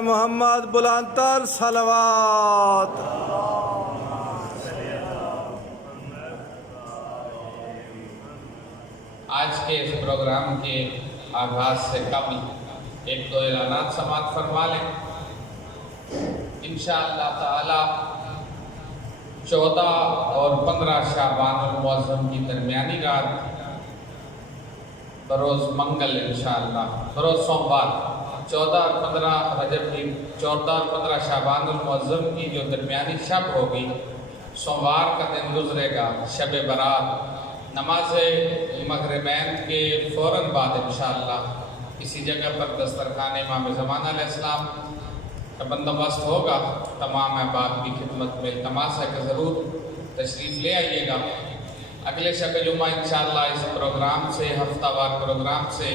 محمد بلندتر صلوات۔ آج کے اس پروگرام کے آغاز سے قبل ایک دو اعلانات سماعت فرما لیں۔ انشاءاللہ تعالی 14 اور 15 شعبان المعظم کی درمیانی رات بروز منگل انشاءاللہ بروز سوموار 14 اور 15 رجب کی 14 اور 15 شعبان المعظم کی جو درمیانی شب ہوگی، سوموار کا دن گزرے گا، شب برات، نماز مغربین کے فوراً بعد انشاءاللہ اسی جگہ پر دسترخوان امام زمانہ علیہ السلام کا بندوبست ہوگا۔ تمام احباب کی خدمت میں التماس ہے کہ ضرور تشریف لے آئیے گا۔ اگلے شب جمعہ انشاءاللہ اس پروگرام سے، ہفتہ وار پروگرام سے،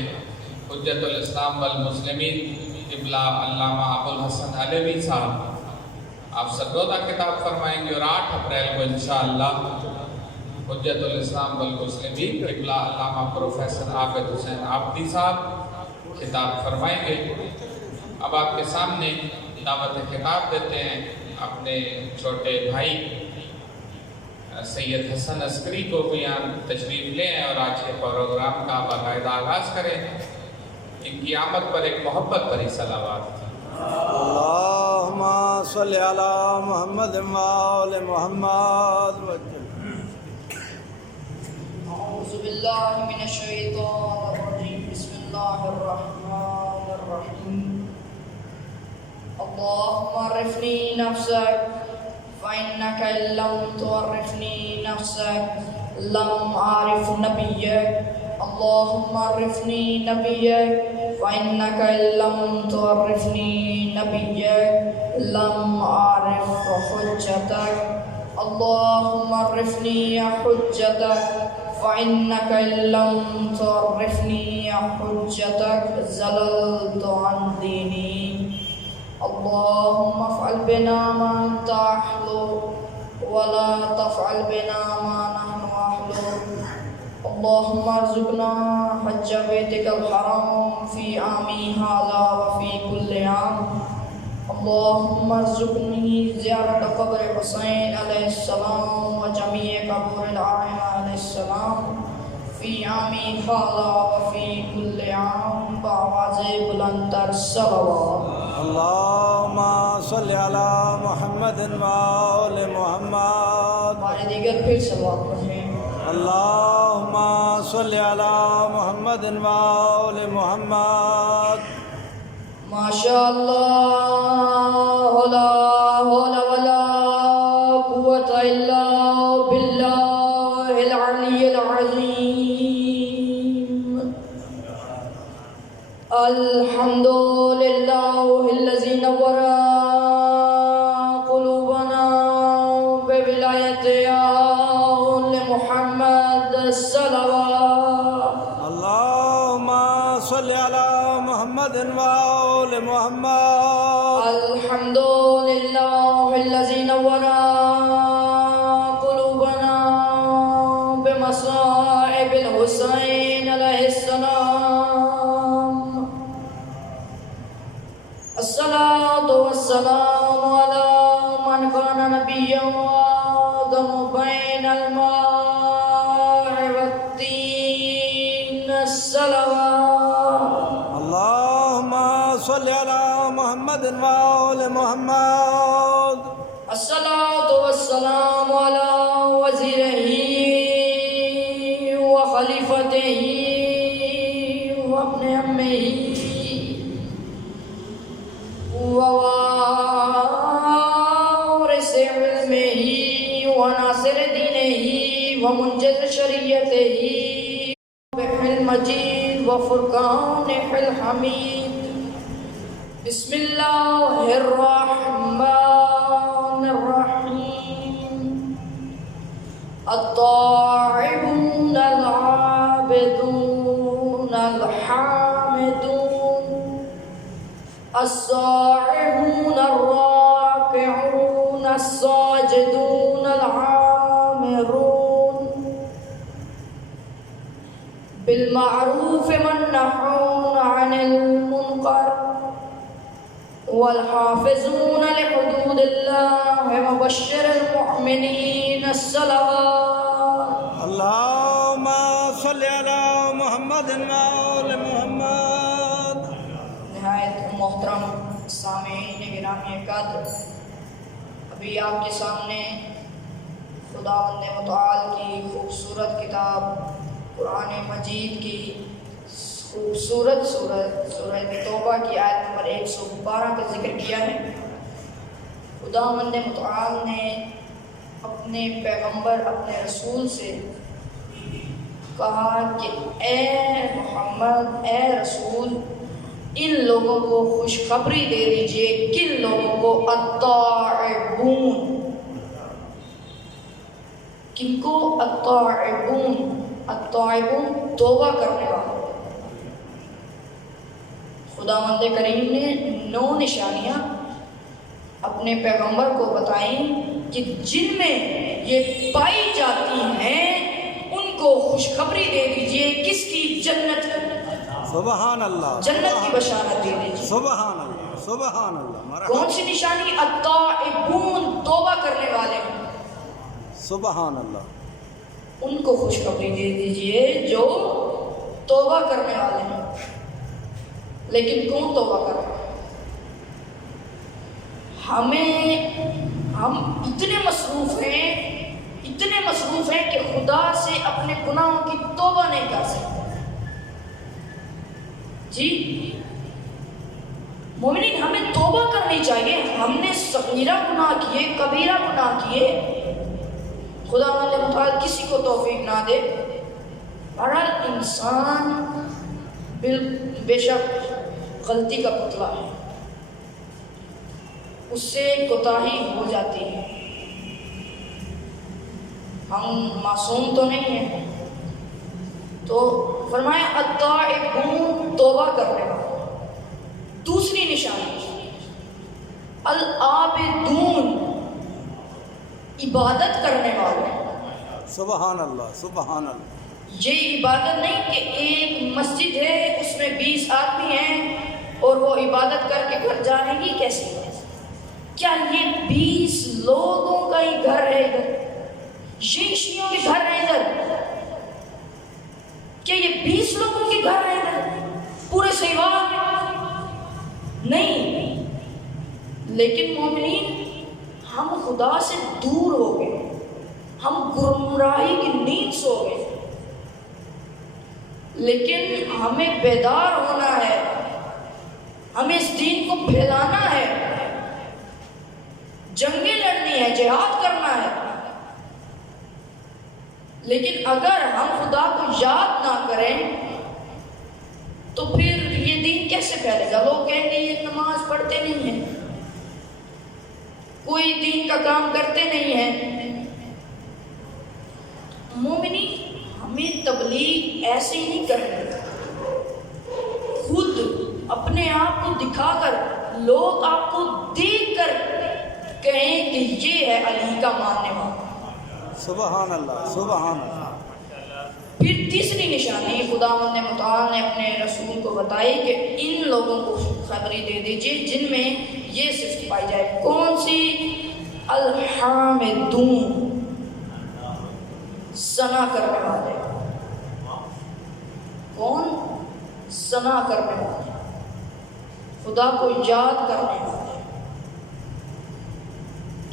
حجت الاسلام والمسلمین قبلہ علامہ ابو الحسن علوی صاحب آپ سرگودہ کتاب فرمائیں گے، اور 8 اپریل کو انشاءاللہ حجت الاسلام والمسلمین قبلہ علامہ پروفیسر عابد حسین عابدی صاحب خطاب فرمائیں گے۔ اب آپ کے سامنے دعوت خطاب دیتے ہیں اپنے چھوٹے بھائی سید حسن عسکری کو بھی تشریف لیں اور آج کے پروگرام کا باقاعدہ آغاز کریں۔ ان کی آمد پر ایک محبت بھری صلوات۔ اللہم صلی علی محمد وآل محمد۔ اعوذ باللہ من الشیطان الرجیم، بسم اللہ الرحمن الرحیم۔ اللہم عرفنی نفسک فإنک ان لم تعرفنی نفسک لم أعرف نبیک۔ اللہم عرفنی نبیک فإنک ان لم تعرفنی نبیک لم أعرف حجتک۔ اللہم عرفنی حجتک فإنک ان لم تعرفنی حجتک زللت عن دینی۔ اللہم افعل بنا ما انت اہلہ ولا تفعل بنا ما نحن اہلہ۔ اللہم ارزقنا حج بیتک الحرام فی عامی ھذا وفی کل عام۔ اللہم ارزقنی زیارت قبر حسین علیہ السلام و جمیع قبور الائمہ علیہ السلام فی عامی ھذا وفی کل عام بآواز بلندتر صلوات۔ اللہم صلی علی محمد وآل محمد۔ ہمارے دیگر پھر صلوات پڑھیں۔ اللہم صلی علی محمد وآل محمد۔ ماشاء اللہ لا حول ولا قوة الا باللہ العلی العظیم۔ الحمد للہ الذی نور قلوبنا بولایت آل محمد صلوات۔ اللہم صلی علی محمد وآل محمد۔ الحمد للہ الذی نور قلوبنا بمصائب الحسین علیہ السلام۔ الصلاة والسلام علی من کان نبیا وآدم بین الماء والطین الصلوات۔ اللہم صلی علی محمد وآل محمد۔ الصلاة والسلام علی وزیرہ و خلیفتہ و ابن عمہ ووارث علمہ و ناصر دینہ و منجز شریعتہ بحر المجید و فرقان الحمید۔ بسم اللہ الرحمن الرحیم۔ الطاعون العابدون الحامدون الصائمون الراكعون الساجدون العامرون بالمعروف والنهون عن المنكر والحافظون لحدود اللہ وبشر المؤمنین الصلوات. اللهم صل على محمد وآل محمد. نہایت محترم سامعین گرامی قدر، ابھی آپ کے سامنے خداوند متعال کی خوبصورت کتاب قرآن مجید کی خوبصورت سورہ توبہ کی آیت نمبر 112 کا ذکر کیا ہے. خداوند متعال نے اپنے پیغمبر اپنے رسول سے کہا کہ اے محمد، اے رسول، ان لوگوں کو خوشخبری دے دیجئے. کن لوگوں کو؟ التائبون. کن کو؟ التائبون. التائبون توبہ کرنے والے. خداوند کریم نے 9 نشانیاں اپنے پیغمبر کو بتائیں کہ جن میں یہ پائی جاتی ہیں ان کو خوشخبری دے دیجئے. کس کی؟ جنت کی. سبحان اللہ. جنت کی بشارت دے دیجئے. سبحان اللہ. سبحان اللہ. کون سی نشانی؟ التائبون، توبہ کرنے والے ہیں. سبحان اللہ. ان کو خوشخبری دے دیجئے جو توبہ کرنے والے ہیں. لیکن کون توبہ کر رہے ہیں؟ ہم اتنے مصروف ہیں کہ خدا سے اپنے گناہوں کی توبہ نہیں کر سکتے. جی مومنین، ہمیں توبہ کرنی چاہیے. ہم نے صغیرہ گناہ کیے، کبیرہ گناہ کیے، خدا متعال کسی کو توفیق نہ دے. بہرحال انسان بے شک غلطی کا پتلا ہے، اس سے کوتاہی ہو جاتی ہے. ہم معصوم تو نہیں ہیں. تو فرمایا التائبون، توبہ کرنے والے. دوسری نشانی العابدون، عبادت کرنے والے. سبحان اللہ. سبحان اللہ. یہ عبادت نہیں کہ ایک مسجد ہے، اس میں 20 آدمی ہیں اور وہ عبادت کر کے گھر جانے گی. کیسے؟ کیا یہ 20 لوگوں کا ہی گھر ہے ادھر؟ یہ شیعوں کے گھر ہے ادھر؟ کیا یہ 20 لوگوں کے گھر ہے ادھر پورے سیوان میں؟ نہیں. لیکن مومنین، ہم خدا سے دور ہو گئے، ہم گمراہی کی نیند سو گئے. لیکن ہمیں بیدار ہونا ہے، ہمیں اس دین کو پھیلانا ہے، جنگیں لڑنی ہے، جہاد کرنا ہے. لیکن اگر ہم خدا کو یاد نہ کریں تو پھر یہ دین کیسے پھیلے گا؟ لوگ کہیں گے یہ نماز پڑھتے نہیں ہیں، کوئی دین کا کام کرتے نہیں ہیں. مومنی، ہمیں تبلیغ ایسے ہی نہیں کرنی. خود اپنے آپ کو دکھا کر، لوگ آپ کو دیکھ کر کہیں کہ یہ ہے علی کا ماننے والا. سبحان اللہ. سبحان اللہ. پھر تیسری نشانی خداوند متعال نے اپنے رسول کو بتائی کہ ان لوگوں کو خبری دے دیجئے جن میں یہ صفت پائی جائے. کون سی؟ الحامدون، ثنا کرنے والے. کون؟ ثنا کرنے والے، خدا کو یاد کرنے والے.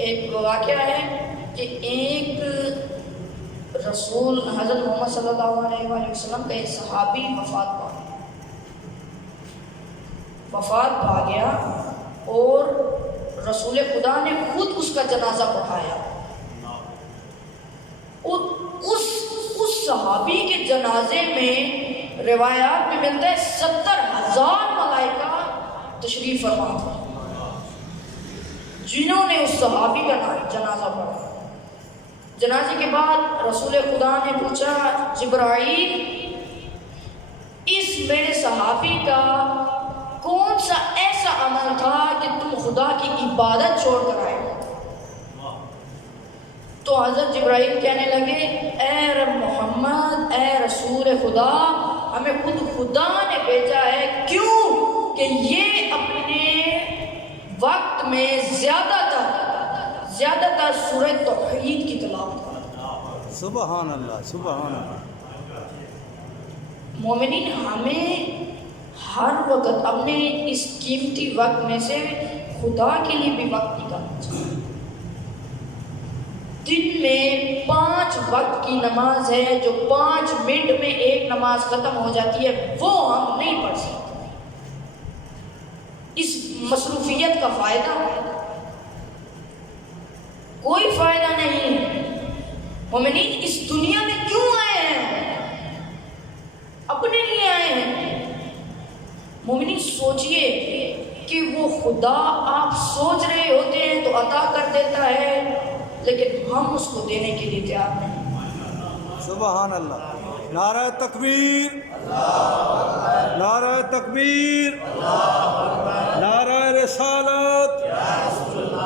ایک واقعہ ہے کہ ایک رسول حضرت محمد صلی اللہ علیہ وآلہ وسلم کا ایک صحابی وفات پا گیا اور رسول خدا نے خود اس کا جنازہ پڑھایا. اور اس صحابی کے جنازے میں روایات میں ملتا ہے 70,000 ملائکہ تشریف فرما تھے جنہوں نے اس صحابی کا جنازہ پڑھا. جنازے کے بعد رسول خدا نے پوچھا، جبرائیل، اس میرے صحابی کا کون سا ایسا عمل تھا کہ تم خدا کی عبادت چھوڑ کر آئے؟ تو حضرت جبرائیل کہنے لگے، اے رب محمد، اے رسول خدا، ہمیں خود خدا نے بھیجا ہے. کیوں؟ کہ یہ اپنے وقت میں زیادہ تر سورہ توحید کی تلاوت کریں۔ سبحان اللہ، سبحان اللہ۔ مومنین، ہمیں ہر وقت اپنے اس قیمتی وقت میں سے خدا کے لیے بھی وقت نکالنا چاہیے۔ دن میں 5 وقت کی نماز ہے جو 5 منٹ میں ایک نماز ختم ہو جاتی ہے، وہ ہم نہیں پڑھ سکتے۔ اس مصروفیت کا فائدہ کوئی فائدہ نہیں۔ مومنین، اس دنیا میں کیوں آئے ہیں؟ اپنے لیے آئے ہیں۔ مومنین، سوچئے کہ وہ خدا آپ سوچ رہے ہوتے ہیں تو عطا کر دیتا ہے، لیکن ہم اس کو دینے کے لیے تیار نہیں۔ سبحان اللہ۔ نعرہ تکبیر، نعرہ تکبیر، نعرہ رسالت،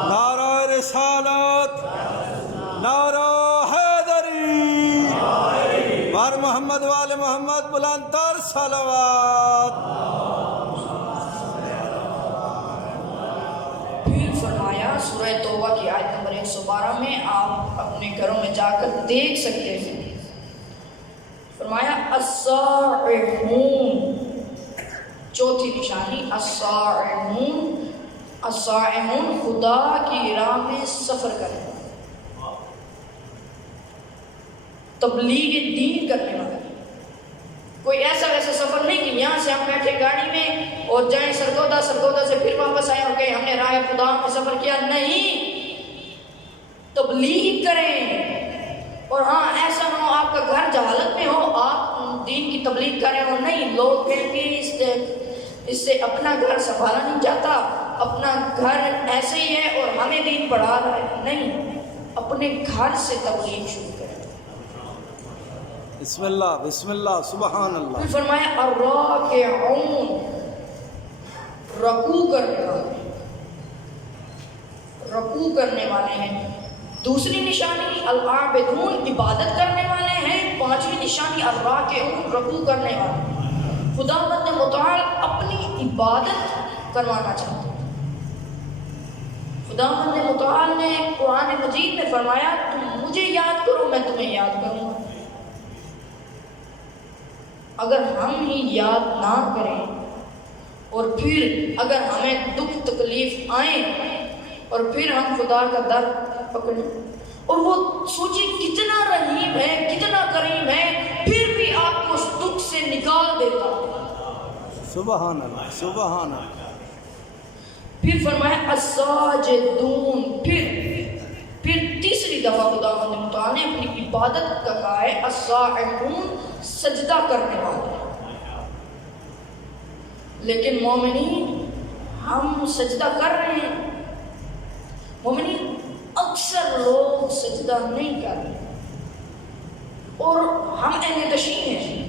نعرہ رسالت، نعرہ حیدری، بار محمد وال محمد، بلند تر صلوات۔ پھر فرمایا سورہ توبہ کی آیت نمبر 112 میں، آپ اپنے گھروں میں جا کر دیکھ سکتے ہیں، فرمایا الصائمون، چوتھی نشانی الصائمون، الصائمون خدا کی راہ میں سفر کرنے والے، تبلیغ دین کرنے والے۔ کوئی ایسا ویسا سفر نہیں کہ یہاں سے ہم بیٹھے گاڑی میں اور جائیں سرگودا، سرگودا سے پھر واپس آئے اور کہیں ہم نے راہ خدا میں سفر کیا۔ نہیں، تبلیغ کریں۔ اور ہاں، ایسا نہ ہو آپ کا گھر جہالت میں ہو، آپ دین کی تبلیغ کریں اور نہیں، لوگ کہیں گے اس سے اپنا گھر سنبھالا نہیں جاتا، اپنا گھر ایسے ہی ہے اور ہمیں دین پڑھا رہا ہے۔ نہیں، اپنے گھر سے تبلیغ شروع کریں۔ بسم اللہ، بسم اللہ، سبحان اللہ۔ پھر فرمایا الراکعون، رکوع کرنے والے، رکوع کرنے والے ہیں۔ دوسری نشانی العابدون، عبادت کرنے والے ہیں۔ 5ویں نشانی الراکعون، رکوع کرنے والے۔ خداوند متعال اپنی عبادت کروانا چاہتے ہیں۔ خداوند متعال نے قرآن مجید میں فرمایا تم مجھے یاد کرو، میں تمہیں یاد کروں گا۔ اگر ہم ہی یاد نہ کریں اور پھر اگر ہمیں دکھ تکلیف آئیں اور پھر ہم خدا کا در پکڑیں اور وہ سوچیں کتنا رحیم ہے، کتنا کریم ہے، پھر بھی آپ کو اس دکھ سے نکال دیتا ہے۔ سبحان اللہ، سبحان اللہ۔ پھر فرمایا الساجدون، پھر تیسری دفعہ خداوند متعال نے اپنی عبادت کا کہا ہے الساجدون، سجدہ کرنے والے۔ لیکن مومنین، ہم سجدہ کر رہے ہیں؟ مومنین، اکثر لوگ سجدہ نہیں کر رہے اور ہم اہل تشیع ہیں۔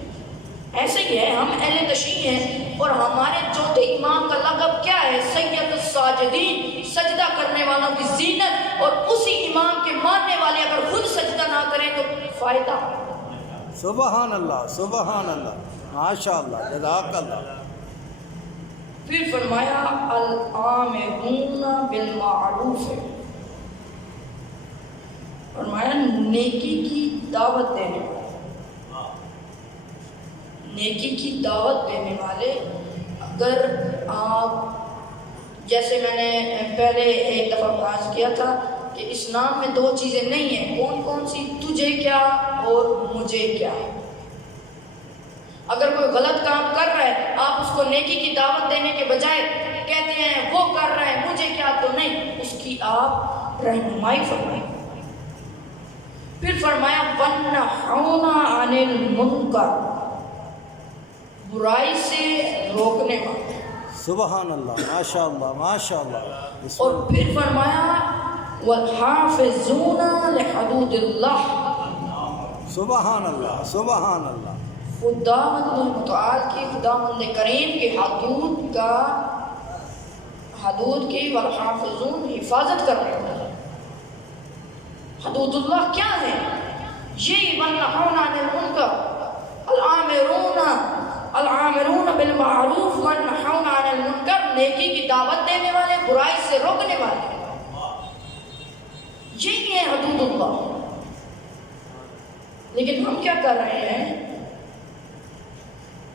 ایسے ہی ہے، ہم اہل تشیع ہیں اور ہمارے چوتھے امام کا لقب کیا ہے؟ سید الساجدین، سجدہ کرنے والوں کی زینت۔ اور اسی امام کے ماننے والے اگر خود سجدہ نہ کریں تو فائدہ۔ سبحان اللہ، سبحان اللہ، ماشاء اللہ، جزاک اللہ۔ پھر فرمایا العامرون بالمعروف، فرمایا نیکی کی دعوت دینے والے، نیکی کی دعوت دینے والے۔ اگر آپ، جیسے میں نے پہلے ایک دفعہ عرض کیا تھا کہ اسلام میں 2 چیزیں نہیں ہیں، کون کون سی؟ تجھے کیا اور مجھے کیا۔ اگر کوئی غلط کام کر رہا ہے، آپ اس کو نیکی کی دعوت دینے کے بجائے کہتے ہیں وہ کر رہا ہے مجھے کیا، تو نہیں، اس کی آپ رہنمائی فرمائیں۔ پھر فرمایا وَنَّهُونَ عَنِ الْمُنْكَرِ، برائی سے روکنے والے۔ سبحان اللہ، ماشاء اللہ، ماشاء اللہ۔ اور پھر فرمایا وَالْحَافِظُونَ لِحُدُودِ اللَّهِ، سبحان اللہ، سبحان اللہ۔ خداوند متعال کی، خداوند کریم کے حدود کی والحافظون، حفاظت کرنے والے۔ حدود اللہ کیا ہے؟ یہی وَنَّهُونَ عَنِ الْمُنْكَرِ، الْعَامِرُونَ العامرون بالمعروف والنہون عن المنکر، نیکی کی دعوت دینے والے، برائی سے روکنے والے، یہی ہے حدود اللہ۔ لیکن ہم کیا کر رہے ہیں؟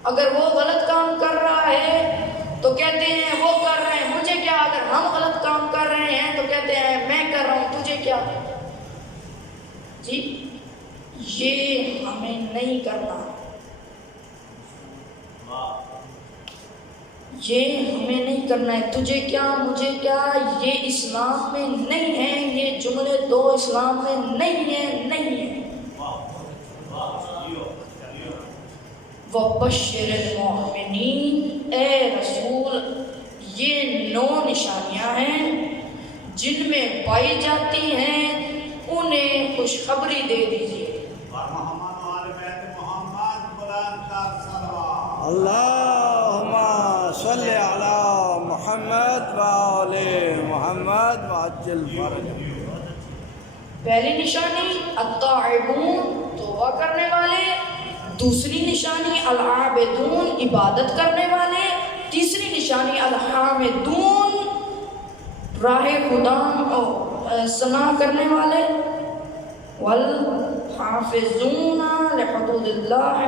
اگر وہ غلط کام کر رہا ہے تو کہتے ہیں وہ کر رہے ہیں، مجھے کیا؟ اگر ہم غلط کام کر رہے ہیں تو کہتے ہیں میں کر رہا ہوں، تجھے کیا؟ جی یہ ہمیں نہیں کرنا، یہ ہمیں نہیں کرنا ہے۔ تجھے کیا مجھے کیا، یہ اسلام میں نہیں ہے، یہ جملے دو اسلام میں نہیں ہیں، نہیں ہیں۔ وَبَشِّرِ الْمُؤْمِنِينَ، اے رسول یہ 9 نشانیاں ہیں جن میں پائی جاتی ہیں، انہیں خوشخبری دے دیجیے۔ اللہم صلی علی محمد وآل محمد وعجل فرجہ۔ پہلی نشانی الطاعون، توبہ کرنے والے، دوسری نشانی العابدون، عبادت کرنے والے، تیسری نشانی الحامدون، راہ خدا ثنا کرنے والے، والحافظون لحدود اللہ،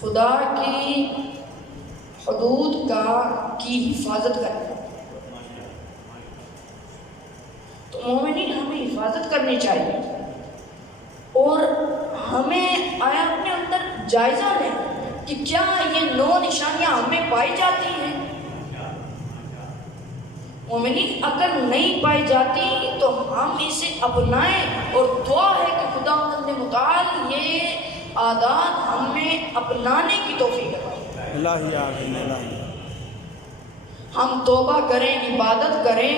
خدا کی حدود کی حفاظت کرنے والے۔ تو مومنین ہمیں حفاظت کرنی چاہیے، اور ہمیں آیا اپنے اندر جائزہ لیں کہ کیا یہ 9 نشانیاں ہمیں پائی جاتی ہیں؟ مومنین اگر نہیں پائی جاتی تو ہم اسے اپنائیں، اور دعا ہے کہ خداوند متعال یہ عادات ہمیں اپنانے کی توفیق عطا۔ الہی آمین، الہی ہم توبہ کریں، عبادت کریں،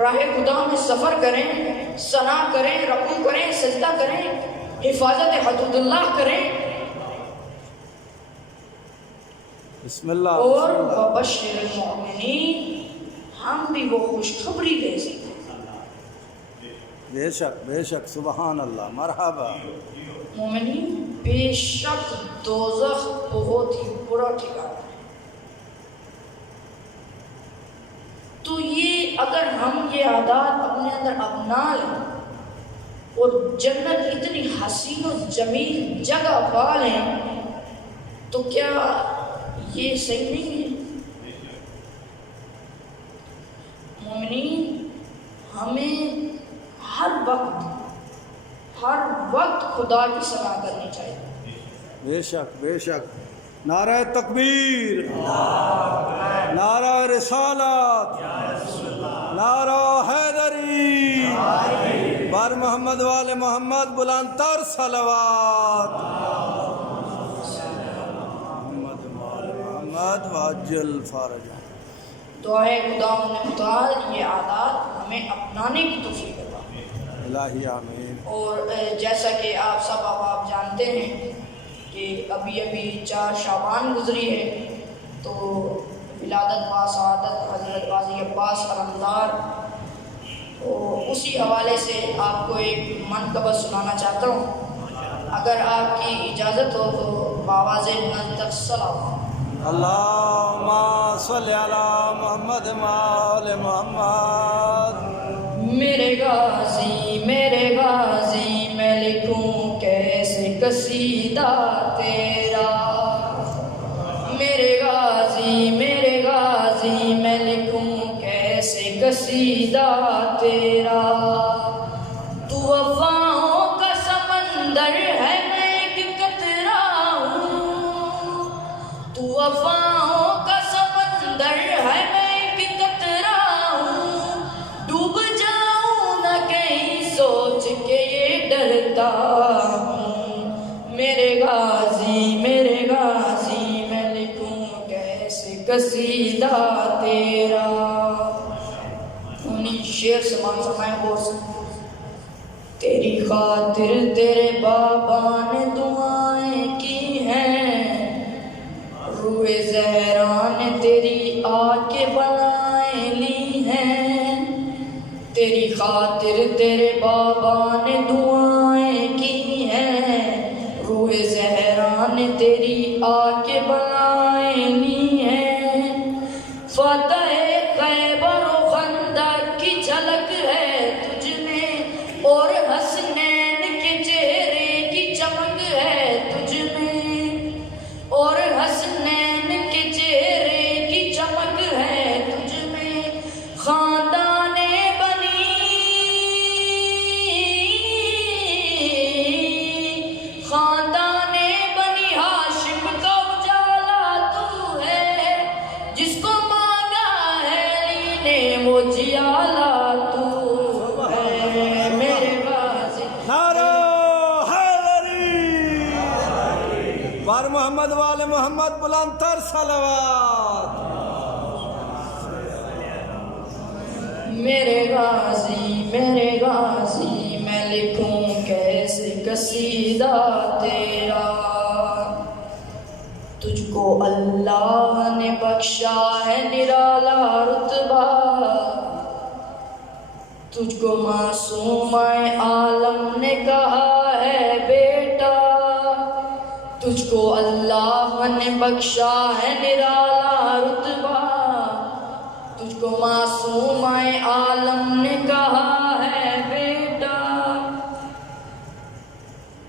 راہ خدا میں سفر کریں، ثنا کریں، رکوع کریں، سجدہ کریں، حفاظت حدود اللہ کریں، بسم اللہ، اور بسم اللہ۔ وبشر المؤمنین، ہم بھی وہ خوشخبری دے سکیں۔ بے شک بے شک، سبحان اللہ، مرحبا۔ مومنین بے شک دوزخ بہت ہی برا ٹھکانہ ہے۔ تو یہ اگر ہم یہ عادات اپنے اندر اپنا لیں اور جنت اتنی حسین و جمیل جگہ پا لیں تو کیا یہ صحیح نہیں ہے؟ مومنین ہمیں ہر وقت خدا کی ثنا کرنی چاہیے۔ بے شک بے شک، نعرہ تکبیر، نعرہ رسالت، نعرہ حیدری، بار محمد وال محمد، بلند تر صلوات، محمد وال محمد وعجل فرجہ۔ دعائے خداوند متعال یہ عادات ہمیں اپنانے کی توفیق عطا۔ الہی آمین۔ اور جیسا کہ آپ سب آپ جانتے ہیں کہ ابھی 4 شعبان گزری ہے، تو ولادت با سعادت حضرت غازی عباس علمدار، تو اسی حوالے سے آپ کو ایک منقبت سنانا چاہتا ہوں، اگر آپ کی اجازت ہو تو بآواز بلند تر صلوات۔ اللہم صلی علی محمد وآل محمد۔ میرے غازی میں لکھوں کیسے قصیدہ تیرا، میرے غازی میں لکھوں کیسے قصیدہ تیرا، تو وفاؤں کا سمندر ہے میں ایک قطرہ ہوں، تو وفاؤں کا سمندر ہے میں ایک قطرہ ہوں، ڈوب جاؤں نہ کہیں سوچ کے یہ ڈرتا ہوں، میرے غازی میں لکھوں کیسے قصیدہ تیرا۔ انہیں شعر سمان سمائیں غور سے۔ تیری خاطر تیرے بابا نے دعائیں کی ہیں، روح زہرا نے تیری آ کے بلائیں لی ہیں، تیری خاطر تیرے بابا نے دعائیں کی ہیں، روح زہرا نے تیری وہ جیالا تو ہے میرے غازی. نعرہ حیدری بار محمد وال محمد بلند تر صلوات. میرے غازی میں لکھوں کیسے قصیدہ تیرا. تجھ کو اللہ نے بخشا ہے نرالا رتبہ. تجھ کو معصوم عالم نے کہا ہے بیٹا. تجھ کو اللہ نے بخشا ہے نرالا رتبہ. تجھ کو معصوم عالم نے کہا ہے بیٹا.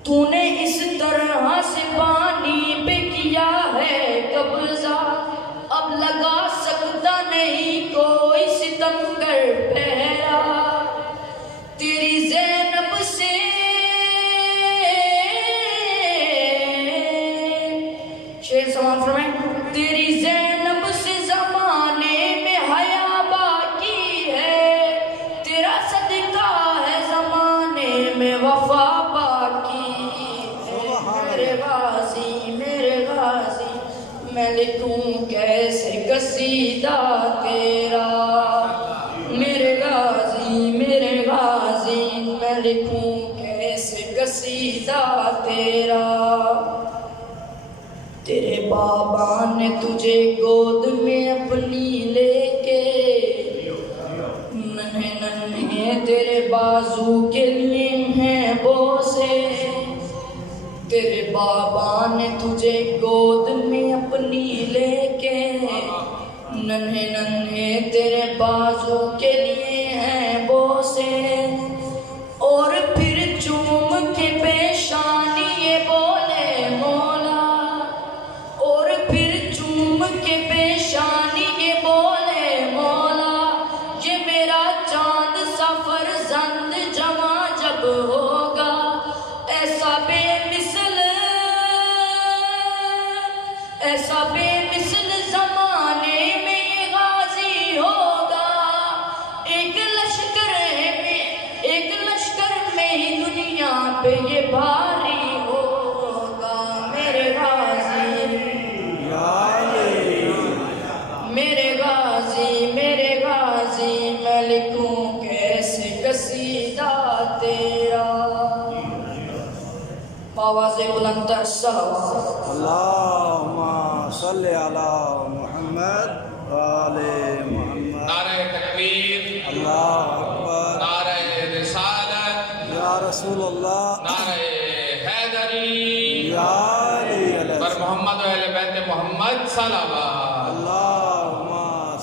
تو نے اس طرح سے پانی پہ کیا ہے قبضہ. اب لگا سکتا نہیں کوئی ستم کر پہرا. تیری زینب سے شیر سماعت فرمائیں. تیری زینب سے زمانے میں حیا باقی ہے. تیرا صدقہ ہے زمانے میں وفا باقی. میرے غازی میں لکھوں کیسے قصیدہ تیرا. میرے غازی میں لکھوں کیسے قصیدہ تیرا. تیرے بابا نے تجھے گود میں اپنی لے کے ننھے تیرے بازو کے لیے ہیں بوسے. تیرے بابا نے تجھے گود میں اپنی لے کے ننھے تیرے بازو کے لیے ہیں بوسے. اور پھر چوم کے پیشانی یہ بولے مولا. اور پھر چوم کے پیشانی یہ بولے مولا. یہ میرا چاند سا فرزند جواں جب ہوگا. ایسا بے مثل زمانے میں یہ غازی ہوگا. ایک لشکر میں ہی دنیا پہ یہ بھاری ہوگا. میرے غازی میں لکھوں کیسے قصیدہ تیرا. آواز بلند تر صلوات. اللہم صلی علی محمد وآل محمد. نعرہ تکبیر، اللہ اکبر. نعرہ رسالت، یا رسول اللہ. نعرہ حیدری یا علی علیہ پر محمد و اہل بیت محمد صلوات. اللہم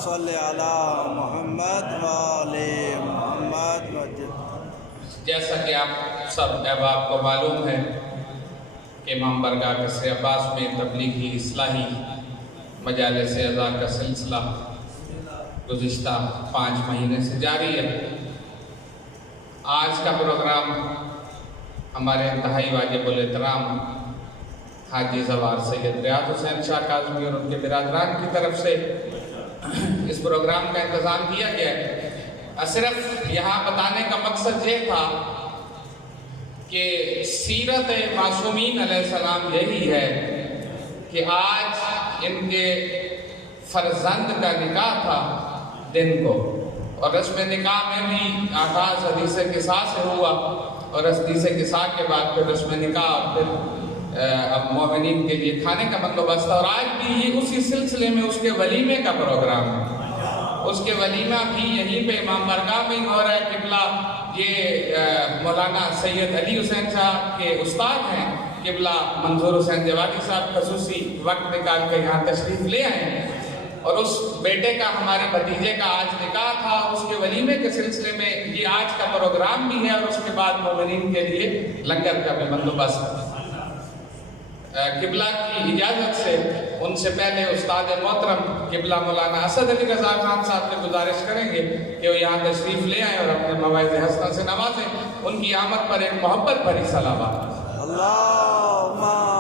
صلی علی محمد وآل محمد. جیسا کہ آپ سب احباب کو معلوم ہے کہ امام برگاہ قصر عباس میں تبلیغی اصلاحی مجالس اعزاز کا سلسلہ گزشتہ 5 مہینے سے جاری ہے. آج کا پروگرام ہمارے انتہائی واجب الاحترام حاجی زوار سید ریاض حسین شاہ کاظمی اور ان کے برادران کی طرف سے اس پروگرام کا انتظام کیا گیا ہے. صرف یہاں بتانے کا مقصد یہ تھا کہ سیرت معصومین علیہ السلام یہی ہے کہ آج ان کے فرزند کا نکاح تھا دن کو. اور رسم نکاح میں بھی آغاز حدیث قصاء سے ہوا اور حدیث قصاء کے بعد پھر رسم نکاح پھر اب مومنین کے لیے کھانے کا بندوبست تھا. اور آج بھی یہ اسی سلسلے میں اس کے ولیمے کا پروگرام ہے. اس کے ولیمہ بھی یہیں پہ امام برگاہ میں ہو رہا ہے. قبلہ یہ مولانا سید علی حسین شاہ کے استاد ہیں. قبلہ منظور حسین جوادی صاحب خصوصی وقت نکال کے یہاں تشریف لے آئے ہیں. اور اس بیٹے کا ہمارے بھتیجے کا آج نکاح تھا. اس کے ولیمے کے سلسلے میں یہ آج کا پروگرام بھی ہے. اور اس کے بعد مومنین کے لیے لنگر کا بھی بندوبست. قبلہ کی اجازت سے ان سے پہلے استاد محترم قبلہ مولانا اسد علی رضا خان صاحب سے گزارش کریں گے کہ وہ یہاں تشریف لے آئیں اور اپنے مواعظ حسنہ سے نوازیں. ان کی آمد پر ایک محبت بھری صلوات. اللہم